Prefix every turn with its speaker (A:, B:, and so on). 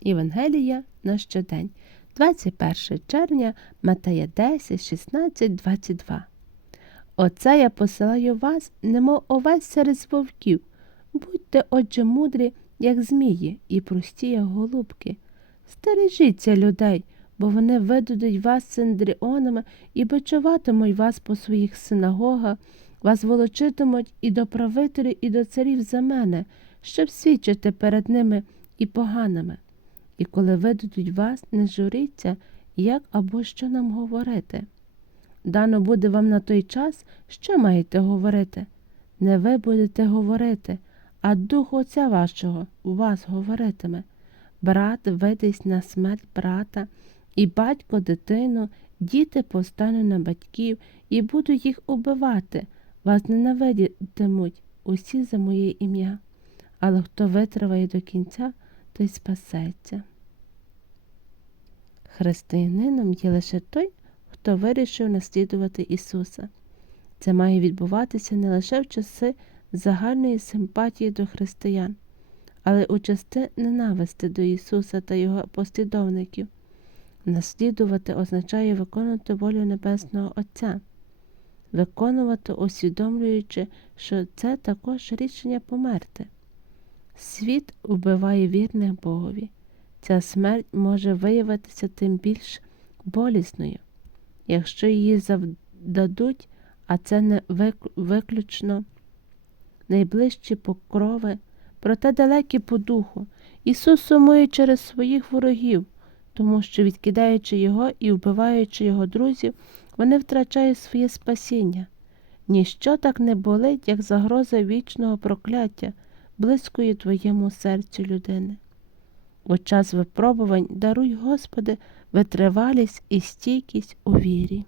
A: Євангелія на щодень, 21 червня, Матея 10, 16, 22. Оце я посилаю вас, немов овець серед вовків. Будьте, отже, мудрі, як змії, і прості, як голубки. Стережіться людей, бо вони видадуть вас синдріонами і бичуватимуть вас по своїх синагогах, вас волочитимуть і до правителів, і до царів за мене, щоб свідчити перед ними і поганими. І коли видадуть вас, не журіться, як або що нам говорити. Дано буде вам на той час, що маєте говорити. Не ви будете говорити, а дух Отця вашого у вас говоритиме. Брат видасть на смерть брата, і батько дитину, діти постануть на батьків і будуть їх убивати. Вас ненавидітимуть усі за моє ім'я. Але хто витриває до кінця, той спасеться. Християнином є лише той, хто вирішив наслідувати Ісуса. Це має відбуватися не лише в часи загальної симпатії до християн, але у части ненависти до Ісуса та Його послідовників. Наслідувати означає виконувати волю Небесного Отця, виконувати, усвідомлюючи, що це також рішення померти. Світ вбиває вірних Богові. Ця смерть може виявитися тим більш болісною, якщо її завдадуть, а це не виключно найближчі покрови, проте далекі по духу. Ісус сумує через своїх ворогів, тому що, відкидаючи Його і вбиваючи Його друзів, вони втрачають своє спасіння. Ніщо так не болить, як загроза вічного прокляття, близької твоєму серцю людини. У час випробувань даруй, Господи, витривалість і стійкість у вірі.